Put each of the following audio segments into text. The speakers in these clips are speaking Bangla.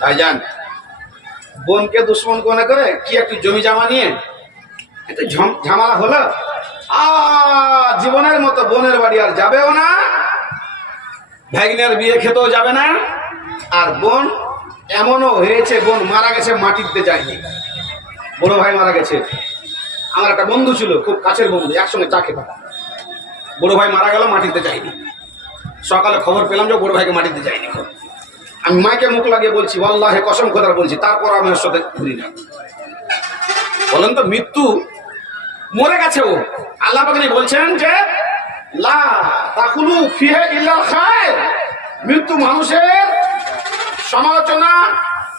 ভাইজান বোনকে দুশ্মন মনে করে, কি একটু জমি জামা নিয়ে? একটু ঝম- ঝামেলা হলো? আ, জীবনের মতো বোনের বাড়ি আর যাবেও না। ভ্যাগনের বিয়ে খেতেও যাবে না। আর বোন, এমনও হয়েছে, বোন মারা গেছে মাটিতে যায়নি। বড় ভাই মারা গেছে। আমার একটা বন্ধু ছিল, খুব কাছের বন্ধু, একসঙ্গে চা খেতাম। বড় ভাই মারা গেল মাটিতে যায়নি। সকালে খবর পেলাম যে বড় ভাইকে মাটিতে যায়নি। আমি মাকে মুখ লাগিয়ে বলছি আল্লাহে কসম খোদার বলছি, তারপর আমি ওর সাথে ঘুরি না। বলেন তো, মৃত্যু মরে গেছে ও। আল্লাহ বলছেন যে, লা মৃত্যু মানুষের সমালোচনা,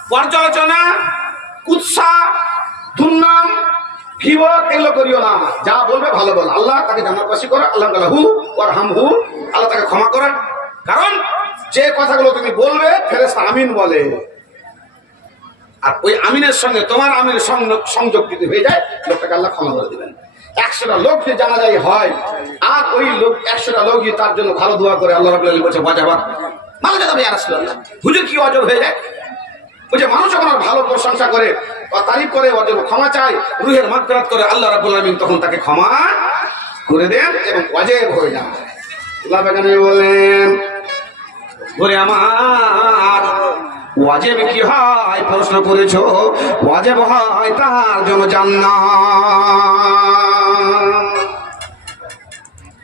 পর্যালোচনা, কুৎসা, দুর্নাম, গিবত, এগুলো করিও না। যা বলবে ভালো বল। আল্লাহ তাকে জান্নাতবাসী করে আল্লাহ হু আর হাম হু আল্লাহ তাকে ক্ষমা করেন কারণ যে কথাগুলো তুমি বলবে, ফেরেশতা আমিন বলে। আর ওই আমিনের সঙ্গে তোমার আমিনের সংযোগ- যদি হয়ে যায়, লোকটাকে আল্লাহ ক্ষমা করে দিবেন। একশোটা লোক যে জানা যায় হয়, আর ওই লোক একশোটা লোক যদি তার জন্য ভালো দোয়া করে, আল্লাহ রাবুল্লাহ বলছে বাজাবার ভালো যাবে আর হুজুর কি অজব হয়ে যায়? বুঝে মানুষ যখন ভালো প্রশংসা করে বা তারিফ করে, ওর ক্ষমা চায়, রুহের মাগফিরাত করে, আল্লাহ রাব্বুল আলামিন তখন তাকে ক্ষমা করে দেন এবং ওয়াজেব হয়ে যান। বলেন ওরে আমার, ওয়াজেব কি হয় প্রশ্ন করেছ? ওয়াজেব হয় তার জন্য জান্নাত।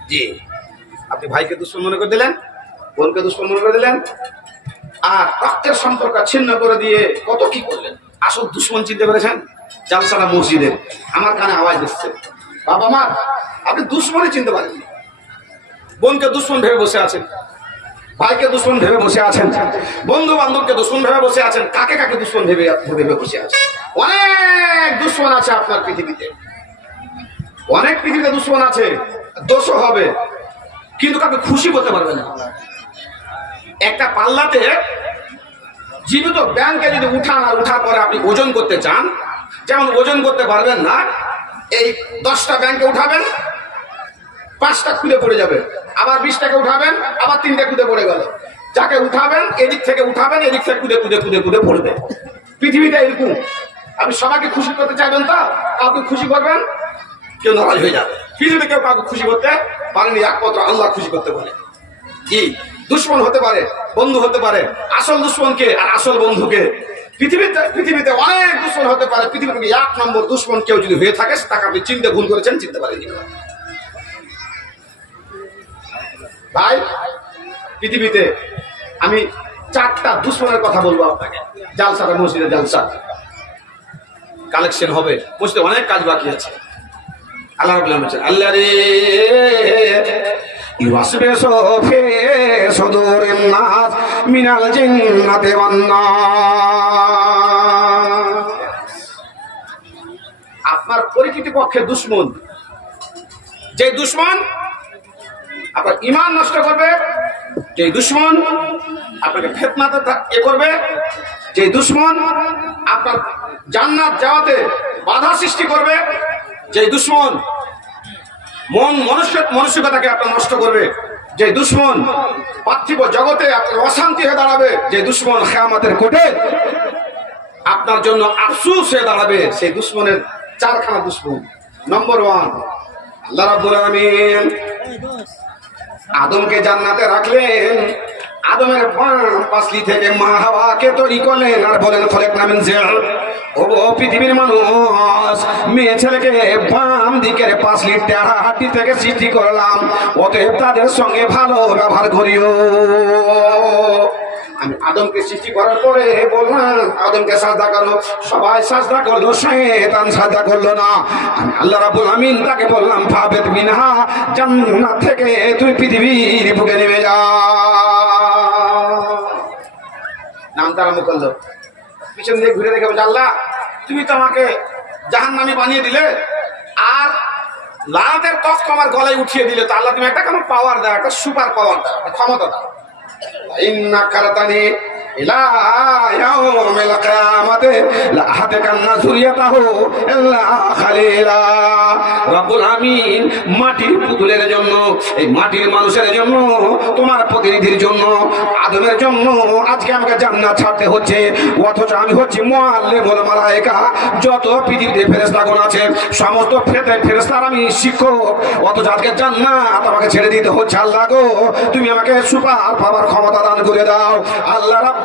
জি, আপনি ভাইকে দুশ্মন মনে করে দিলেন, বোনকে দুশ্মন মনে করে দিলেন, আর রক্তের সম্পর্ক ছিন্ন করে দিয়ে কত কি করলেন? আসল দুশ্মন চিনতে পেরেছেন? জালসারা মসজিদের আমার কানে আওয়াজ দিচ্ছে বাবা মা, আপনি দুশ্মনই চিনতে পারেননি। বোনকে দুশ্মন ভেবে বসে আছেন। ভাইকে দুশ্মন ভেবে বসে আছেন। বন্ধু বান্ধবকে দুশ্মন ভেবে বসে আছেন। কাকে কাকে দুশ্মন ভেবে ভেবে বসে আছেন? অনেক দুশ্মন আছে আপনার পৃথিবীতে। অনেক পৃথিবীতে দুশ্মন আছে, দোষও হবে। কিন্তু কাউকে খুশি করতে পারবে না। একটা পাল্লাতে জীবিত ব্যাংকে যদি উঠান আর উঠার পরে আপনি ওজন করতে চান, যেমন ওজন করতে পারবেন না, এই দশটা ব্যাংকে উঠাবেন, পাঁচটা খুলে পড়ে যাবে। আবার বিশটাকে উঠাবেন, আবার তিনটে খুদে পড়ে গেল। যাকে উঠাবেন, এদিক থেকে উঠাবেন, এদিক থেকে কুদে কুদে কুদে কুদে পড়বে। পৃথিবীটা এরকম। আপনি সবাইকে খুশি করতে চাইবেন তো? কাউকে খুশি করবেন? কেউ নারাজ হয়ে যাবে। পৃথিবীতে কেউ কাউকে খুশি করতে পারেনি একমাত্র আল্লাহ খুশি করতে পারে। কি? দুশ্মন হতে পারে, বন্ধু হতে পারে, আসল দুশ্মনকে আর আসল বন্ধুকে পৃথিবীতে পৃথিবীতে অনেক দুশ্মন হতে পারে, পৃথিবীর এক নম্বর দুশ্মন কেউ যদি হয়ে থাকে, তাকে আপনি চিনতে ভুল করেছেন, চিনতে পারেনি ভাই পৃথিবীতে আমি চারটা দুশ্মনের কথা বলব আপনাকে। জালসাটা মসজিদে জালসা। কালেকশন হবে। মসজিদে অনেক কাজ বাকি আছে। আল্লাহ বলছেন, আল্লাহ রে আপনার পরিচিতি পক্ষে দুশ্মন। যে দুশ্মন আপনার ইমান নষ্ট করবে যে দুশ্মন আপনাকে ফেতনাতে এ করবে যে দুশ্মন আপনার জান্নাত যাওয়াতে বাধা সৃষ্টি করবে যে দুশ্মন মন মনুষ্য মানসিকতাকে আপনার নষ্ট করবে যে দুশ্মন পার্থিব জগতে আপনার অশান্তি হয়ে দাঁড়াবে যে দুশ্মন খেয়ামাতের কোটে আপনার জন্য আফসুস হয়ে দাঁড়াবে, সেই দুশ্মনের চারখানা দুশ্মন। নম্বর ওয়ান আল্লাহ রাব্বুল আলামিন আদমকে জান্নাতে রাখলেন। আদমের পাশলি থেকে মা হাওয়াকে তৈরি করলেন আর বলেন ফলে নামেন ও পৃথিবীর মানুষ, মেয়ে ছেলেকে বাম দিকের পাশলি টেরা হাটি থেকে সৃষ্টি করলাম। অতএব তাদের সঙ্গে ভালো ব্যবহার করিও। আমি আদমকে সৃষ্টি করার পরে বললাম আদমকে সাজদা করো। সবাই সাজদা করল, শয়তান সাজদা করল না। আমি আল্লাহ রাব্বুল আমিন তাকে বললাম ফাবেদ মিনহা, জান্নাত থেকে তুই পৃথিবীর বুকে নেমে যা। নামটা আরম্ভ করল। পিছন দিয়ে ঘুরে দেখে বলছে, আল্লাহ, তুমি তো আমাকে জাহান্নামী বানিয়ে দিলে, আর লালাতের তখ্ত আমার গলায় উঠিয়ে দিলে। তো আল্লাহ, তুমি একটা কেন পাওয়ার দাও, একটা সুপার পাওয়ার দাও ক্ষমতা দাও। ইন্না মাটির পুতুলের জন্য, এই মাটির মানুষের জন্য, তোমার প্রতিনিধির জন্য, আদমের জন্য আজকে আমাকে জান্নাত ছাড়তে হচ্ছে। অথচ আমি হচ্ছি মুআল্লিমুল মালায়েকা। যত পৃথিবীতে ফেরেশতাগণ আছে, সমস্ত ফেতে ফেরেশতার আমি শিক্ষক। অথচ আজকে জান্নাত আমাকে ছেড়ে দিতে হচ্ছে। আল্লাহ গো, তুমি আমাকে সুপার পাওয়ার ক্ষমতা দান করে দাও। আল্লাহ রাব্বুল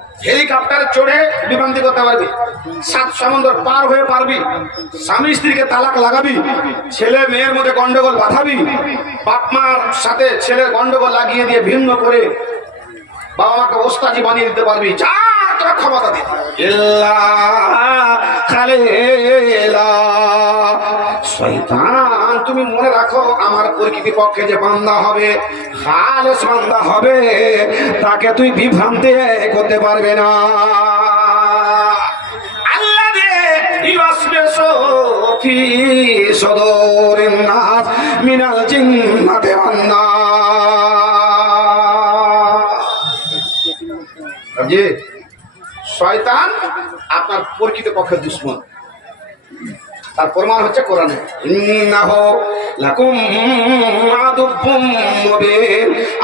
হেলিকপ্টারে চড়ে বিভ্রান্তি করতে পারবি। সাত সমুদ্র পার হয়ে পারবি। স্বামী স্ত্রীকে তালাক লাগাবি। ছেলে মেয়ের মধ্যে গন্ডগোল বাঁধাবি। বাপ মার সাথে ছেলের গন্ডগোল লাগিয়ে দিয়ে ভিন্ন করে বাবা মাকে ওস্তাজি বানিয়ে দিতে পারবি। যা তোরা ক্ষমতা দে। শয়তান তুমি মনে রাখো, আমার প্রকৃতি পক্ষে যে বান্দা হবে খালেস বান্দা হবে, তাকে তুই বিভ্রান্তি করতে পারবে না। শয়তান আপনার পরিচিত পক্ষের দুশ্মন। তার প্রমাণ হচ্ছে কোরআনে।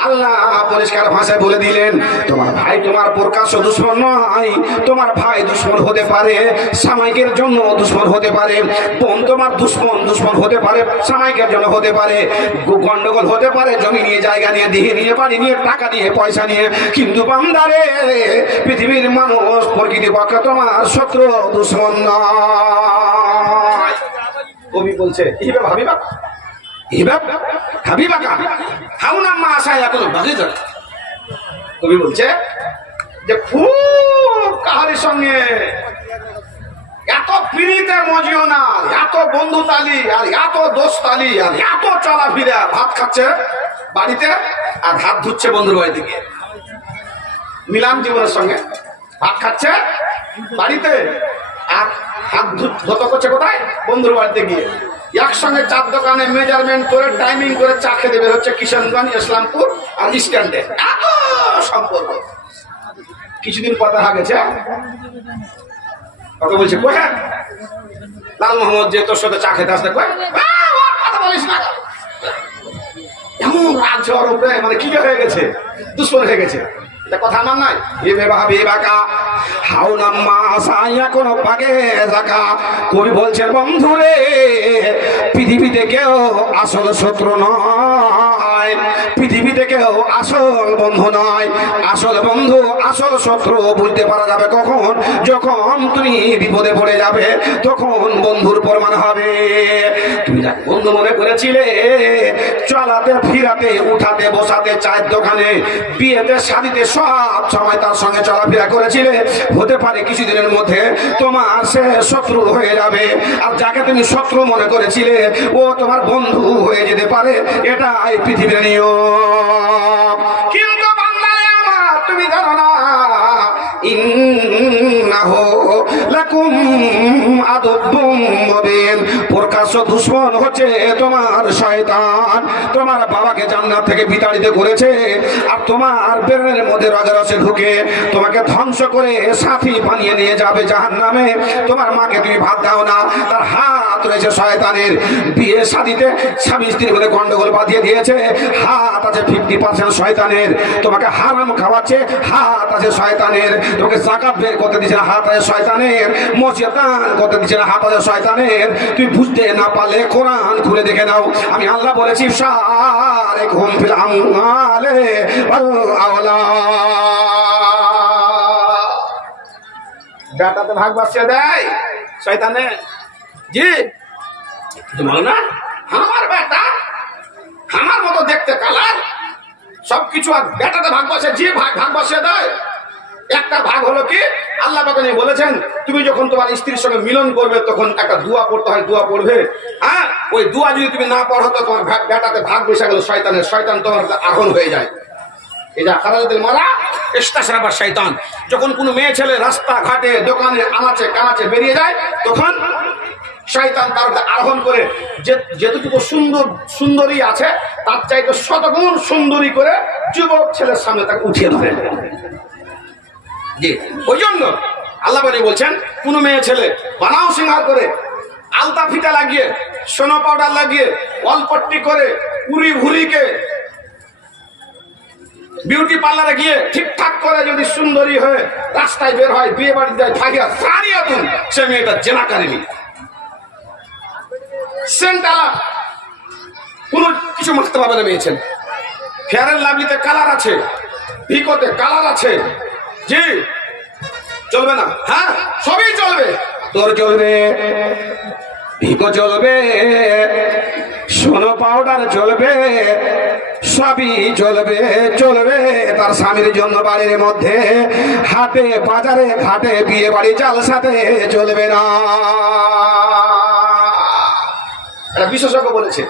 আল্লাহ পরিষ্কার ভাষায় বলে দিলেন, তোমার ভাই তোমার প্রকাশ্য দুশ্মন নয়, তোমার ভাই দুশ্মন হতে পারে, সামাইকের জন্য দুশ্মন হতে পারে, বোন তোমার দুশ্মন দুশ্মন হতে পারে, সামাইকের জন্য হতে পারে, গন্ডগোল হতে পারে, জমি নিয়ে জায়গা নিয়ে দিয়ে নিয়ে, বাড়ি নিয়ে, টাকা নিয়ে, পয়সা নিয়ে। কিন্তু বান্দারে, পৃথিবীর মানুষ প্রকৃতি পক্ষে তোমার শত্রু, দুশ্মন নয়। কবি বলছে কবি বলছে, যে খুব কাহারির সঙ্গে, এত পিড়িতে মজিও না, এত বন্ধু তালি আর এত দোষ তালি আর এত চলাফিরা, ভাত খাচ্ছে বাড়িতে আর হাত ধুচ্ছে বন্ধুর বাড়িতে গিয়ে মিলাম জীবনের সঙ্গে ভাত খাচ্ছে বাড়িতে আর হাত করছে কোথায়? বন্ধুর বাড়িতে গিয়ে। একসঙ্গে চার দোকানে মেজারমেন্ট করে করে চা খেতে বের হচ্ছে ইসলামপুর আর সম্পর্ক। কিছুদিন পর দেখা গেছে ওকে বলছে কোথায় লাল মোহাম্মদ যে তোর সাথে চা খেতে আসতে কয় "আহ, ও কথা বলিস না এমন রাজ্য মানে কি হয়ে গেছে? দুশ্মন হয়ে গেছে। কথা আমার নাই। কোন পাগে জাকা। কবি বলছেন বন্ধু রে পৃথিবীতে কেউ আসল শত্রু নয়। পৃথিবীতে কেউ আসল বন্ধু নয়। আসল বন্ধু, আসল শত্রু বুঝতে পারা যাবে কখন? যখন তুমি বিপদে পড়ে যাবে, তখন বন্ধুর প্রমাণ হবে। তুমি যাকে বন্ধু মনে করেছিলে চলাতে ফিরাতে, উঠাতে, বসাতে, চায়ের দোকানে, বিয়েতে, শাড়িতে সব সময় তার সঙ্গে চলাফেরা করেছিলে। হতে পারে কিছুদিনের মধ্যে তোমার সে শত্রু হয়ে যাবে। আর যাকে তুমি শত্রু মনে করেছিলে, ও তোমার বন্ধু হয়ে যেতে পারে। এটা এই পৃথিবীর নিয়ম। কিন্তু আমার, তুমি জানো না, ইন্নাহু লাকুম প্রকাশ্য হচ্ছে তোমার শয়তান। থেকে বিতাড়িত করেছে আর তোমার বেড়ের মধ্যে রসে ঢুকে তোমাকে ধ্বংস করে সাথী বানিয়ে নিয়ে যাবে জাহান্নামে। তোমার মাকে তুমি ভাত দাও না, তার হাত রয়েছে শয়তানের বিয়ে শাদিতে। স্বামী স্ত্রী বলে গন্ডগোল বাঁধিয়ে দিয়েছে। হাত আছে ফিফটি পার্সেন্ট শয়তানের। তোমাকে হারাম খাওয়াচ্ছে। হাত আছে শয়তানের। তোমাকে জাকাত বের করতে দিচ্ছে না। হাত আছে শয়তানের। মসজিদ দান করতে দিচ্ছে না। হাত আছে শয়তানের। তুই বুঝতে না পারলে কোরআন খুলে দেখে নাও। আমি আল্লাহ বলেছি সারে ঘুম ফিল আমলে বেটাতে ভাগ বাসিয়ে দেয়। শয়তানে জি। বলো না? আমার বেটা, আমার মতো দেখতে কালার, সবকিছু আর বেটাতে ভাগ বসে, যে ভাগ ভাগ বসিয়ে দেয়, একটা ভাগ হলো কি? আল্লাহ পাকে বলেছেন, তুমি যখন তোমার স্ত্রীর সঙ্গে মিলন করবে, তখন একটা দোয়া পড়তে হয়, দোয়া পড়বে। হ্যাঁ ওই দোয়া যদি তুমি না পড়ো, তো তোমার বেটাতে ভাগ বসে গেল, শয়তানের, শয়তান তোমার আহন হয়ে যায়। যখন কোনো মেয়ে ছেলে রাস্তা ঘাটে দোকানে, আনাচে, কানাচে বেরিয়ে যায়, তখন শয়তান তার উপরে আরোহণ করে যে, যেটুকু সুন্দর, সুন্দরী আছে, তার চাইতে শতগুণ সুন্দরী করে যুবক ছেলের সামনে তাকে উঠিয়ে ধরে জি ওই জন্য আল্লাহ বলছেন, কোন মেয়ে ছেলে বানাও সিঙ্গার করে, আলতা ফিতা লাগিয়ে, সোনা পাউডার লাগিয়ে অলপট্টি করে, উড়ি ভুরিকে বিউটি পার্লারে গিয়ে ঠিকঠাক করে যদি সুন্দরী হয়ে রাস্তায় বের হয়, বিয়ে বাড়ি যায় থাকিয়া সারিয়া সে মেয়েটা জেনা কারিনি সেন্ট কোনো কিছু মাখতে পারবে না মেয়ে ছেলে। ফেয়ার অ্যান্ড লাভলিতে কালার আছে। ভিকোতে কালার আছে। জি। চলবে না। হ্যাঁ সবই চলবে। তোর চলবে সোনো পাউডার চলবে, সবই চলবে চলবে। তার স্বামীর জন্য বাড়ির মধ্যে, হাটে, বাজারে, ঘাটে বিয়ে বাড়ি সাথে চলবে না। এটা বিশেষজ্ঞ বলেছে